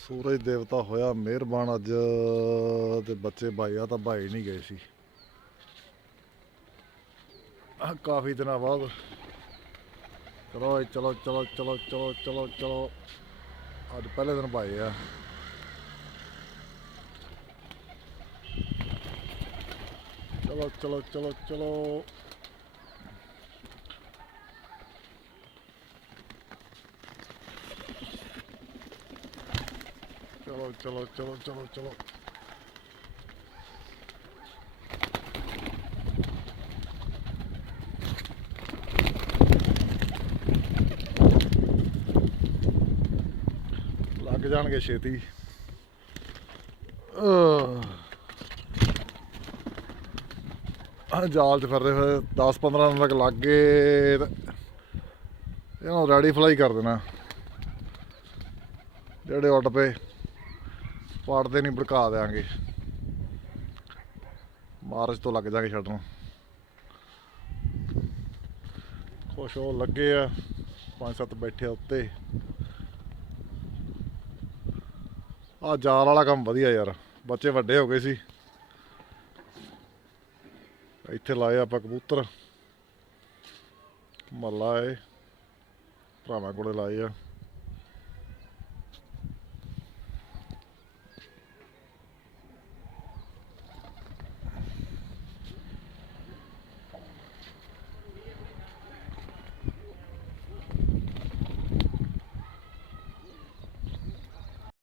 ਸੂਰਜ ਦੇਵਤਾ ਹੋਇਆ, ਮਿਹਰਬਾਨ ਅੱਜ ਤੇ ਬੱਚੇ ਭਾਈ ਆ ਤਾਂ ਭਾਈ ਨਹੀਂ ਗਏ ਸੀ। ਕਾਫੀ ਦਿਨਾਂ ਬਾਅਦ। ਚਲੋ ਚਲੋ ਚਲੋ ਚਲੋ ਚਲੋ ਚਲੋ ਚਲੋ। ਅੱਜ ਪਹਿਲੇ ਦਿਨ ਭਾਈ ਆ। ਚਲੋ ਚਲੋ ਚਲੋ ਚਲੋ। ਚਲੋ ਚਲੋ ਚਲੋ ਚਲੋ ਚਲੋ। ਲੱਗ ਜਾਣਗੇ ਛੇਤੀ। ਅਹ। ਜਾਲ 'ਚ ਫਿਰਦੇ ਰਹੇ ਫਿਰ 10-15 ਦਿਨ ਤੱਕ ਲੱਗ ਗਏ ਤੇ ਇਹਨੂੰ ਰੈਡੀ ਫਲਾਈ ਕਰ ਦੇਣਾ। ਜਿਹੜੇ ਉੱਡ ਪਏ। ਪਾੜਦੇ ਨਹੀਂ ਭੜਕਾ ਦੇਾਂਗੇ ਮਾਰਚ ਤੋਂ ਲੱਗ ਜਾਗੇ ਛੱਡਣ ਖੁਸ਼ ਹੋ ਲੱਗੇ ਆ, ਪੰਜ ਸੱਤ ਬੈਠੇ ਆ ਉੱਤੇ। ਆ ਜਾਲ ਵਾਲਾ ਕੰਮ ਵਧੀਆ ਯਾਰ, ਬੱਚੇ ਵੱਡੇ ਹੋ ਗਏ ਸੀ। ਇੱਥੇ ਲਾਏ ਆਪਾਂ ਕਬੂਤਰ। ਮੱਲਾ ਏ ਭਰਾਵਾਂ ਕੋਲੇ ਲਾਏ ਆ।